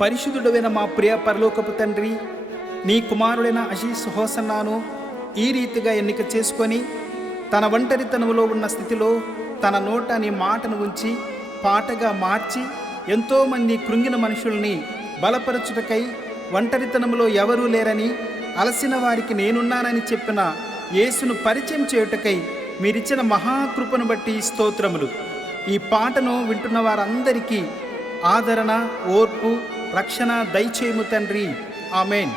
పరిశుద్ధుడైన మా ప్రియ పరలోకపు తండ్రి నీ కుమారుడైన అశీష్ హోసన్నాను ఈ రీతిగా ఎన్నిక చేసుకొని తన ఒంటరితనములో ఉన్న స్థితిలో తన నోట నీ మాటను ఉంచి పాటగా మార్చి ఎంతోమంది కృంగిన మనుషుల్ని బలపరచుటకై ఒంటరితనములో ఎవరూ లేరని అలసిన వారికి నేనున్నానని చెప్పిన యేసును పరిచయం చేయుటకై మీరిచ్చిన మహాకృపను బట్టి స్తోత్రములు. ఈ పాటను వింటున్న వారందరికీ ఆదరణ ఓర్పు రక్షణ దయచేయము తండ్రి. ఆమెన్.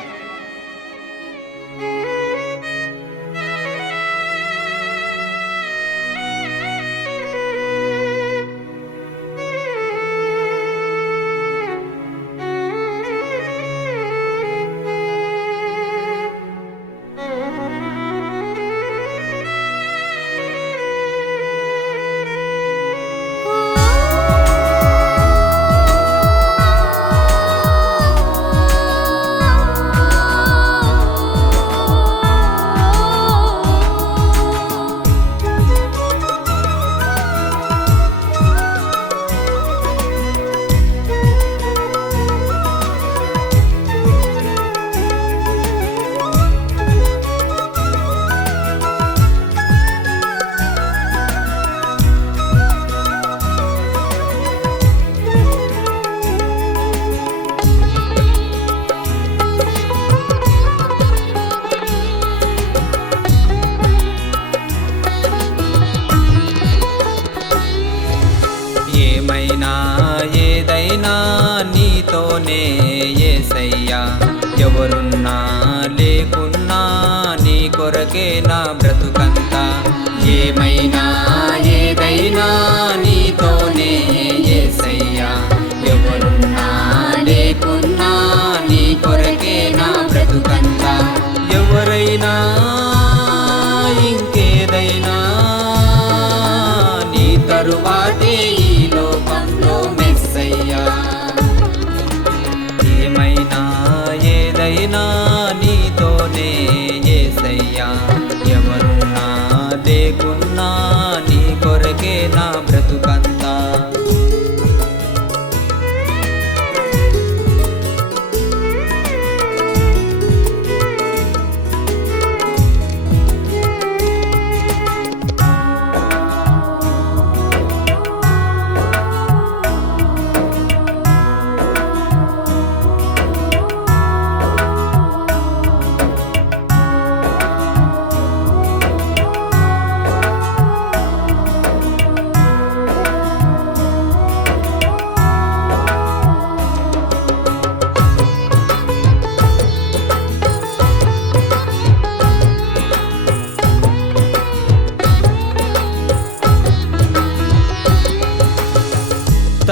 నీతోనే ఏసయ్యా. ఎవరున్నా లేకున్నా నీ కొరకే నా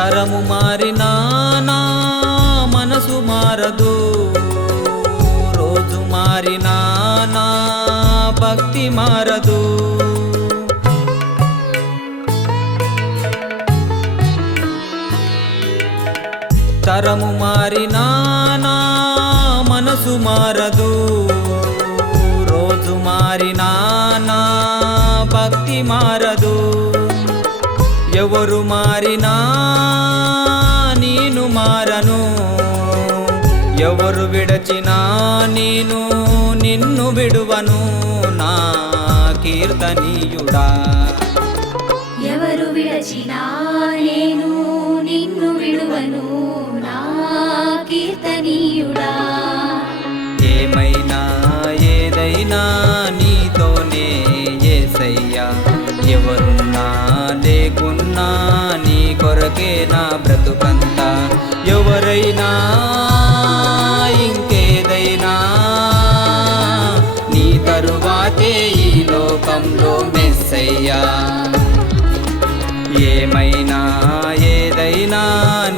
తరము మారినా నా మనసు మారదు. రోజు మారినా నా భక్తి మారదు. తరము మారినా నా మనసు మారదు. రోజు మారినా నా భక్తి మారదు. ఎవరు మారినా నేను మారను. ఎవరు విడచినా నేను నిన్ను విడువను. నా కీర్తనీయుడా. ఎవరు విడచినా నేను నిన్ను విడువను. నా కీర్తనీయుడా. ఏమైనా ఏదైనా నీతోనే ఏసయ్యా. ఎవరున్నా కొరకే నా బ్రతుకంతా ఎవరైనా ఇంకేదైనా. నీ తరువాతే ఈ లోకంలో మెస్సయ్యా. ఏమైనా ఏదైనా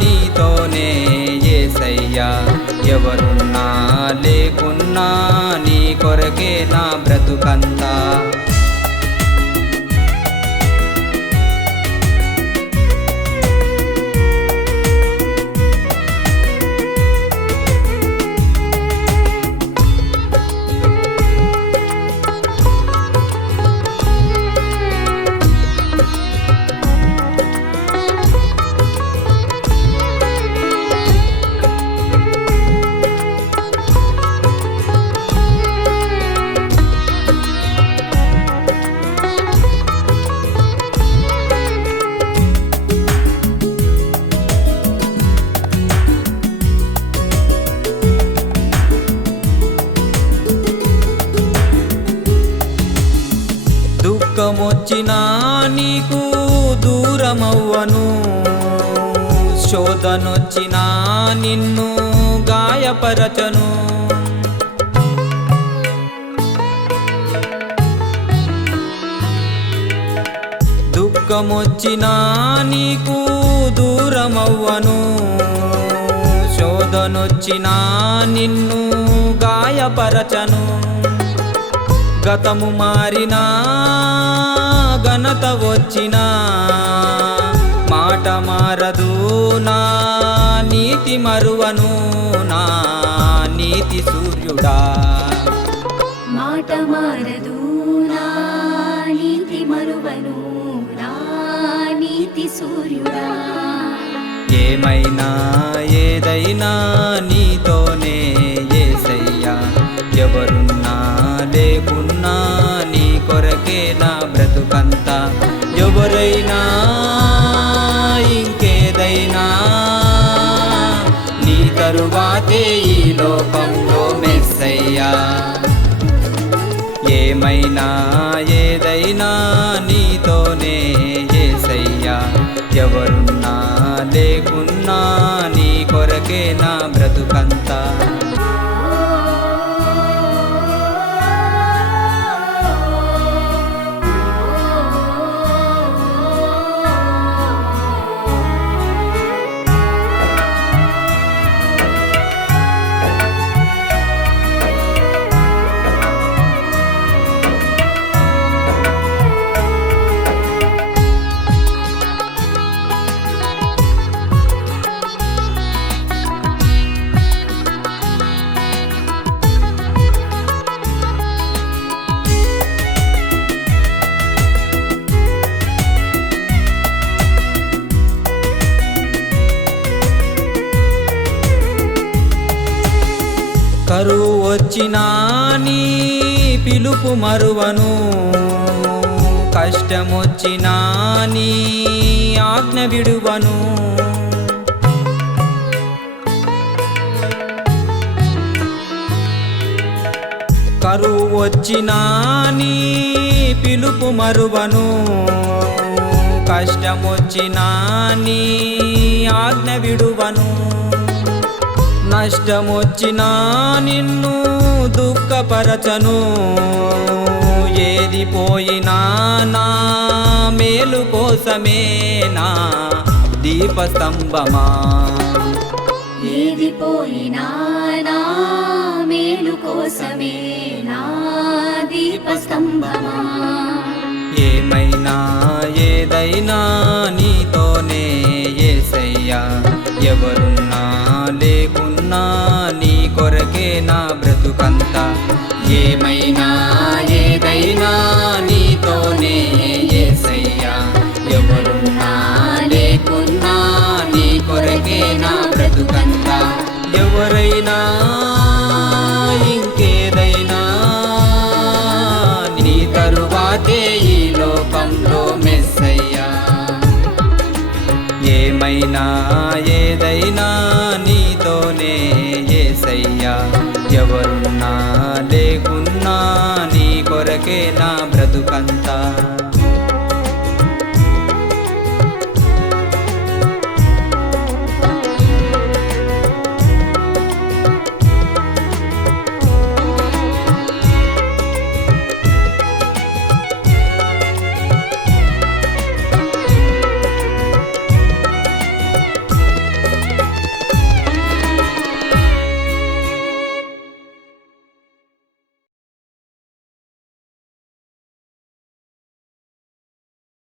నీతోనే ఏసయ్యా. ఎవరున్నా లేకున్నా నీ కొరకే నా బ్రతుకంతా. దుఃఖమొచ్చినా నీకు దూరమవ్వను. శోధనొచ్చినా నిన్ను గాయపరచను. దుఃఖమొచ్చినా నీకు దూరమవ్వను. శోధనొచ్చినా నిన్ను గాయపరచను. గతము మారినా ఘనత వచ్చినా మాట మారదు నా నీతి మరువను నా నీతి సూర్యుడా. మాట మారదు నా నీతి మరువను నా నీతి సూర్యుడా. ఏమైనా ఏదైనా నీతోనే తరువాతే ఈ లోకంలో మెస్సయ్యా? ఏమైనా ఏదైనా నీతోనే ఏసయ్యా ఎవరున్నా లేకున్నా నీ కొరకే నా బ్రతుకంత కరువు వచ్చినా నీ పిలుపు మరువను. కష్టమొచ్చినా నీ ఆజ్ఞ విడువను. కరువు వచ్చినా నీ పిలుపు మరువను. కష్టమొచ్చినా నీ ఆజ్ఞ విడువను. నష్టమొచ్చినా నిన్ను దుఃఖపరచను. ఏది పోయినా నా మేలు కోసమే నా దీపస్తంభమా? ఏది పోయినా నా మేలు కోసమే నా దీపస్తంభమా? ఏమైనా ఏదైనా నీతోనే నా బ్రతుకంత. ఏమైనా ఏదైనా నీతోనే ఏసయ్యా. ఎవరున్నా లేకున్నా నీ కొరకే నా బ్రతుకంత. ఎవరైనా ఇంకేదైనా నీ తరువాతే ఈ లోకంలో మెస్సయ్యా. ఏమైనా ఎవరున్నా లేకున్నా నీ కొరకే నా బ్రతుకంతా.